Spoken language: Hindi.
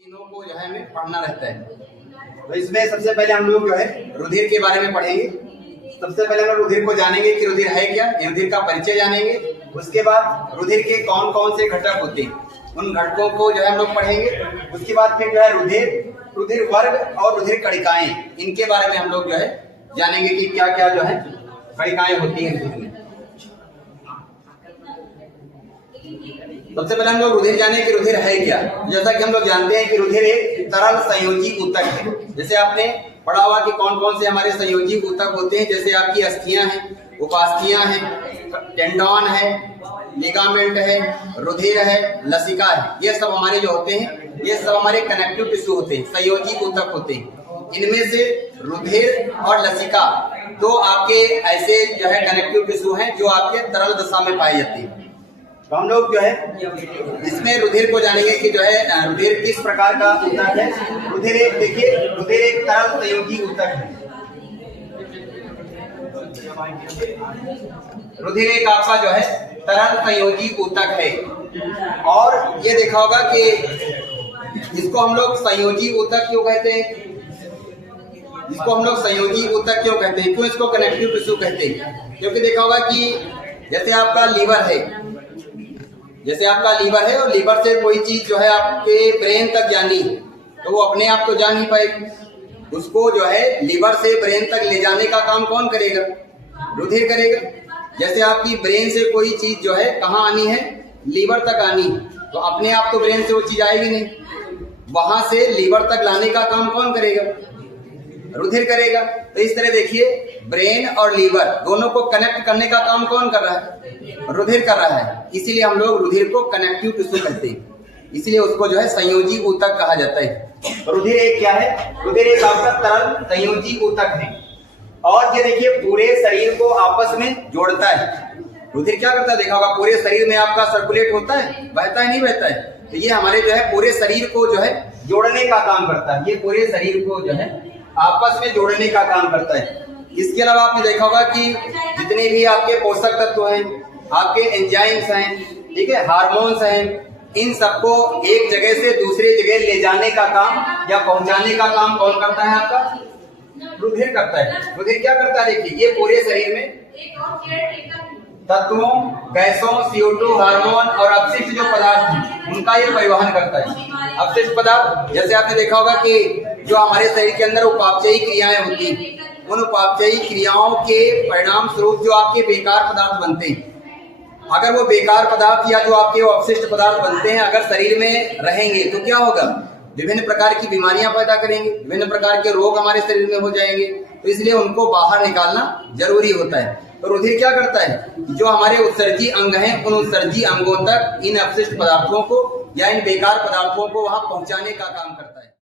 तीनों को जो है हमें पढ़ना रहता है। तो इसमें सबसे पहले हम लोग जो है रुधिर के बारे में पढ़ेंगे। सबसे पहले हम लोग रुधिर को जानेंगे कि रुधिर है क्या, रुधिर का परिचय जानेंगे। उसके बाद रुधिर के कौन कौन से घटक होते हैं, उन घटकों को जो है हम लोग पढ़ेंगे। उसके बाद फिर जो है रुधिर वर्ग और रुधिर कणिकाएं, इनके बारे में हम लोग जो है जानेंगे कि क्या क्या जो है कणिकाएं होती हैं रुधिर में। सबसे पहले हम लोग रुधिर जाने कि रुधिर है क्या। जैसा कि हम लोग जानते हैं कि रुधिर एक तरल संयोजी ऊतक है। जैसे आपने पढ़ा हुआ कि कौन कौन से हमारे संयोजी ऊतक होते हैं, जैसे आपकी अस्थियां हैं, उपास्थियां हैं, टेंडन है, लिगामेंट है, रुधिर है, लसिका है। ये सब हमारे जो होते हैं, ये सब हमारे कनेक्टिव टिश्यू होते हैं, संयोजी ऊतक होते हैं। इनमें से रुधिर और लसिका तो आपके ऐसे जो है कनेक्टिव टिश्यू हैं जो आपके तरल दशा में पाए जाते हैं। तो हम लोग जो है इसमें रुधिर को जानेंगे कि जो है रुधिर किस प्रकार का ऊतक है। रुधिर एक देखिए, रुधिर एक तरल संयोजी ऊतक है। रुधिर एक आपका जो है तरल संयोजी ऊतक है। और ये देखा होगा कि इसको हम लोग संयोजी ऊतक क्यों कहते हैं, इसको हम लोग संयोजी ऊतक क्यों कहते हैं, क्यों इसको कनेक्टिव टिश्यू कहते हैं। क्योंकि देखा होगा कि जैसे आपका लीवर है, और लीवर से कोई चीज जो है आपके ब्रेन तक जानी, तो वो अपने आप तो जा नहीं पाएगी। उसको जो है लीवर से ब्रेन तक ले जाने का काम कौन करेगा, रुधिर करेगा। जैसे आपकी ब्रेन से कोई चीज जो है कहाँ आनी है, लीवर तक आनी, तो अपने आप तो ब्रेन से वो चीज आएगी नहीं, वहां से लीवर तक लाने का काम कौन करेगा, रुधिर करेगा। तो इस तरह देखिए ब्रेन और लीवर दोनों को कनेक्ट करने का काम कौन कर रहा है, रुधिर कर रहा है। इसीलिए हम लोग रुधिर को कनेक्टिव टिश्यू कहते हैं, इसलिए उसको जो है संयोजी ऊतक कहा जाता है। रुधिर एक क्या है, रुधिर एक आपका तरल संयोजी ऊतक है। और ये देखिए पूरे शरीर को आपस में जोड़ता है। रुधिर क्या करता है, देखा होगा पूरे शरीर में आपका सर्कुलेट होता है, बहता है नहीं बहता है। तो ये हमारे जो है पूरे शरीर को जो है जोड़ने का काम करता है। ये पूरे शरीर को जो है आपस में जोड़ने का काम करता है। इसके अलावा आपने देखा होगा कि जितने भी आपके पोषक तत्व हैं, आपके एंजाइम्स हैं, ठीक है, हार्मोन्स हैं, इन सबको एक जगह से दूसरी जगह ले जाने का काम या पहुंचाने का काम कौन करता है, आपका रुधिर करता है। रुधिर क्या करता है, देखिए ये पूरे शरीर में तत्वों, गैसों, CO2, हार्मोन और अपशिष्ट जो पदार्थ हैं उनका ये परिवहन करता है। अपशिष्ट पदार्थ जैसे आपने देखा होगा कि जो हमारे शरीर के अंदर उपापचयी क्रियाएं होती हैं, उन उपापचयी क्रियाओं के परिणाम स्वरूप जो आपके बेकार पदार्थ बनते हैं, अगर वो बेकार पदार्थ या जो आपके अपशिष्ट पदार्थ बनते हैं अगर शरीर में रहेंगे तो क्या होगा, विभिन्न प्रकार की बीमारियां पैदा करेंगे, विभिन्न प्रकार के रोग हमारे शरीर में हो जाएंगे। तो इसलिए उनको बाहर निकालना जरूरी होता है। तो रुधिर क्या करता है, जो हमारे उत्सर्जी अंग हैं उन उत्सर्जी अंगों तक इन अपशिष्ट पदार्थों को या इन बेकार पदार्थों को वहां पहुंचाने का काम करता है।